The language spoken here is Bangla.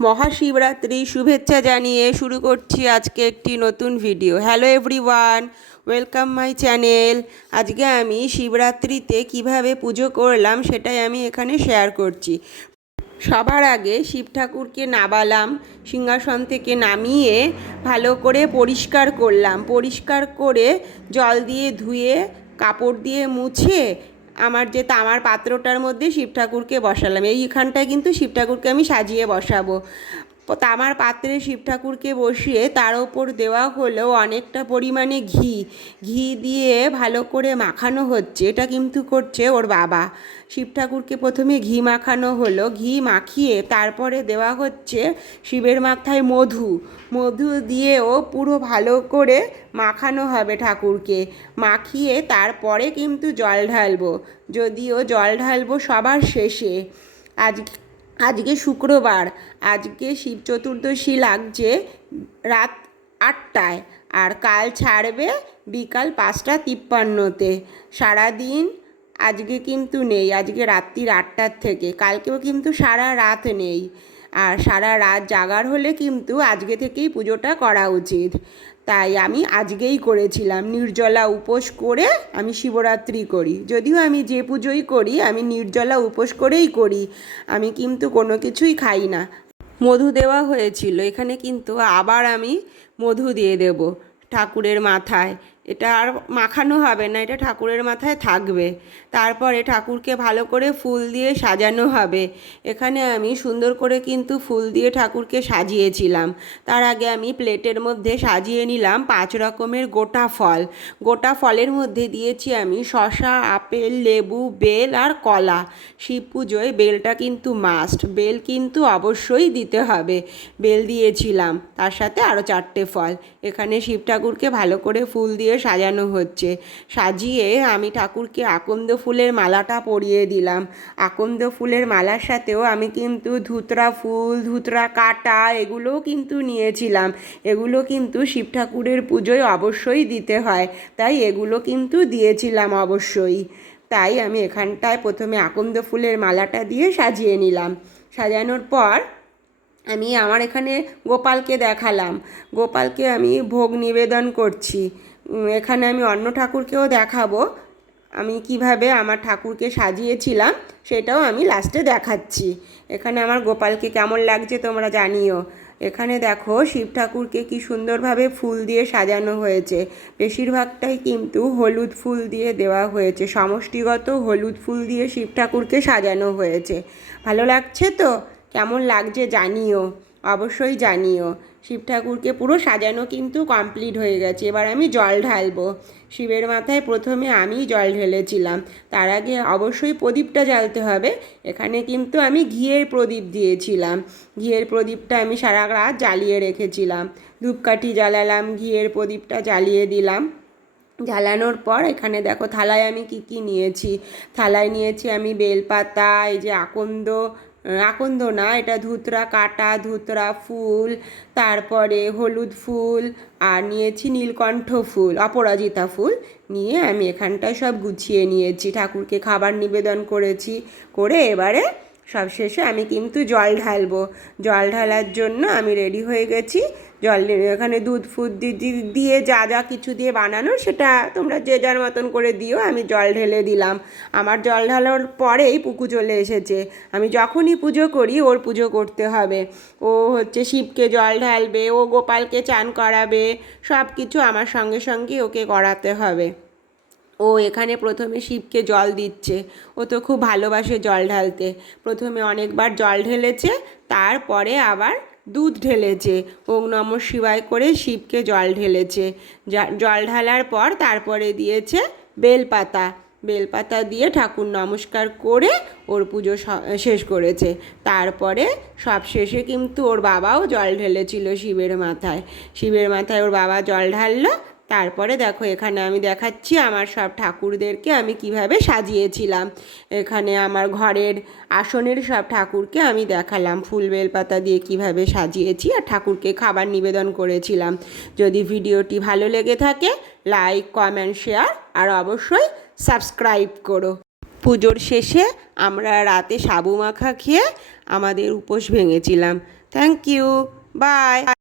মহাশিবরাত্রি শুভেচ্ছা জানিয়ে শুরু করছি আজকে একটি নতুন video hello everyone welcome my channel আজকে আমি শিবরাত্রিতে কীভাবে পুজো করলাম সেটাই আমি এখানে শেয়ার করছি। সবার আগে শিব ঠাকুরকে নাবালাম, সিংহাসন থেকে নামিয়ে ভালো করে পরিষ্কার করলাম। পরিষ্কার করে জল দিয়ে ধুয়ে, কাপড় দিয়ে মুছে আমার যে তামার পাত্রটার মধ্যে শিব ঠাকুরকে বসালাম, এইখানটায় কিন্তু শিব ঠাকুরকে আমি সাজিয়ে বসাবো। তামার পাত্রে শিব ঠাকুরকে বসিয়ে তার ওপর দেওয়া হলো অনেকটা পরিমাণে ঘি। ঘি দিয়ে ভালো করে মাখানো হচ্ছে। এটা কিন্তু করছে ওর বাবা। শিব ঠাকুরকে প্রথমে ঘি মাখানো হলো। ঘি মাখিয়ে তারপরে দেওয়া হচ্ছে শিবের মাথায় মধু। মধু দিয়েও পুরো ভালো করে মাখানো হবে ঠাকুরকে। মাখিয়ে তারপরে কিন্তু জল ঢালবো। যদিও জল ঢালবো সবার শেষে। আজ আজকে শুক্রবার, আজকে শিব চতুর্দশী লাগছে রাত আটটায় আর কাল ছাড়বে বিকাল পাঁচটা তিপ্পান্নতে। সারাদিন আজকে কিন্তু নেই, আজকে রাত্রির আটটার থেকে। কালকেও কিন্তু সারা রাত নেই। আর সারা রাত জাগার হলে কিন্তু আজকে থেকেই পুজোটা করা উচিত। তাই আমি আজকেই করেছিলাম। নির্জলা উপোস করে আমি শিবরাত্রি করি। যদিও আমি যে পুজোই করি, আমি নির্জলা উপোস করেই করি। আমি কিন্তু কোনো কিছুই খাই না। মধু দেওয়া হয়েছিল। এখানে কিন্তু আবার আমি মধু দিয়ে দেব ঠাকুরের মাথায়। এটা আর মাখানো হবে না, এটা ঠাকুরের মাথায় থাকবে। তারপরে ঠাকুরকে ভালো করে ফুল দিয়ে সাজানো হবে। এখানে আমি সুন্দর করে কিন্তু ফুল দিয়ে ঠাকুরকে সাজিয়েছিলাম। তার আগে আমি প্লেটের মধ্যে সাজিয়ে নিলাম পাঁচ রকমের গোটা ফল। গোটা ফলের মধ্যে দিয়েছি আমি শশা আপেল, লেবু, বেল আর কলা। শিব পুজোয় বেলটা কিন্তু মাস্ট বেল কিন্তু অবশ্যই দিতে হবে। বেল দিয়েছিলাম, তার সাথে আরও চারটে ফল। এখানে শিব ঠাকুরকে ভালো করে ফুল দিয়ে সাজানো হচ্ছে। সাজিয়ে আমি ঠাকুরকে আকন্দ ফুলের মালাটা পরিয়ে দিলাম। আকন্দ ফুলের মালার সাথেও আমি কিন্তু ধুতরা ফুল, ধুতরা কাটা এগুলোও কিন্তু নিয়েছিলাম। এগুলো কিন্তু শিব ঠাকুরের পুজোয় অবশ্যই দিতে হয়। তাই এগুলো কিন্তু দিয়েছিলাম অবশ্যই। তাই আমি এখানটায় প্রথমে আকন্দ ফুলের মালাটা দিয়ে সাজিয়ে নিলাম। সাজানোর পর আমি আমার এখানে গোপালকে দেখালাম। গোপালকে আমি ভোগ নিবেদন করছি। এখানে আমি অন্য ঠাকুরকেও দেখাবো। আমি কীভাবে আমার ঠাকুরকে সাজিয়েছিলাম, সেটাও আমি লাস্টে দেখাচ্ছি। এখানে আমার গোপালকে কেমন লাগছে তোমরা জানিও। এখানে দেখো, শিব ঠাকুরকে কি সুন্দরভাবে ফুল দিয়ে সাজানো হয়েছে। বেশিরভাগটাই কিন্তু হলুদ ফুল দিয়ে দেওয়া হয়েছে। সমষ্টিগত হলুদ ফুল দিয়ে শিব ঠাকুরকে সাজানো হয়েছে। ভালো লাগছে তো? কেমন লাগছে জানিও। অবশ্যই জানিও। শিব ঠাকুরকে পুরো সাজানো কিন্তু কমপ্লিট হয়ে গেছে। এবার আমি জল ঢালবো। শিবের মাথায় প্রথমে আমি জল ঢেলেছিলাম। তার আগে অবশ্যই প্রদীপটা জ্বালতে হবে। এখানে কিন্তু আমি ঘিয়ের প্রদীপ দিয়েছিলাম। ঘিয়ের প্রদীপটা আমি সারা রাত জ্বালিয়ে রেখেছিলাম। ধূপকাঠি জ্বালালাম, ঘিয়ের প্রদীপটা জ্বালিয়ে দিলাম। জ্বালানোর পর এখানে দেখো থালায় আমি কি কি নিয়েছি। থালায় নিয়েছি আমি বেলপাতা, এই যে আকন্দ আকন্দ না, এটা ধুতরা কাটা, ধুতরা ফুল, তারপরে হলুদ ফুল, আর নিয়েছি নীলকণ্ঠ ফুল, অপরাজিতা ফুল নিয়ে আমি এখানটায় সব গুছিয়ে নিয়েছি। ঠাকুরকে খাবার নিবেদন করেছি, করে এবারে সব শেষে আমি কিন্তু জল ঢালবো। জল ঢালার জন্য আমি রেডি হয়ে গেছি। জল এখানে দুধ ফুদ দিয়ে যা যা কিছু দিয়ে বানানো সেটা তোমরা যে যার মতন করে দিও, আমি জল ঢেলে দিলাম। আমার জল ঢালার পরেই পুকু চলে এসেছে। আমি যখনই পুজো করি, ওর পুজো করতে হবে। ও হচ্ছে শিবকে জল ঢালবে, ও গোপালকে চান করাবে সব কিছু আমার সঙ্গে সঙ্গে ওকে করাতে হবে। ও এখানে প্রথমে শিবকে জল দিচ্ছে। ও তো খুব ভালোবাসে জল ঢালতে। প্রথমে অনেকবার জল ঢেলেছে, তারপরে আবার দুধ ঢেলেছে। ওং নম শিবায় করে শিবকে জল ঢেলেছে। জল ঢালার পর তারপরে দিয়েছে বেলপাতা। বেলপাতা দিয়ে ঠাকুর নমস্কার করে ওর পুজো শেষ করেছে। তারপরে সব শেষে কিন্তু ওর বাবাও জল ঢেলেছিল শিবের মাথায়। শিবের মাথায় ওর বাবা জল ঢাললো তারপরে দেখো, এখানে আমি দেখাচ্ছি আমার সব ঠাকুরদেরকে আমি কীভাবে সাজিয়েছিলাম। এখানে আমার ঘরের আসনের সব ঠাকুরকে আমি দেখালাম, ফুল বেলপাতা দিয়ে কীভাবে সাজিয়েছি আর ঠাকুরকে খাবার নিবেদন করেছিলাম। যদি ভিডিওটি ভালো লেগে থাকে, লাইক, কমেন্ট, শেয়ার আর অবশ্যই সাবস্ক্রাইব করো। পুজোর শেষে আমরা রাতে সাবু মাখা খেয়ে আমাদের উপোস ভেঙেছিলাম। Thank you, by.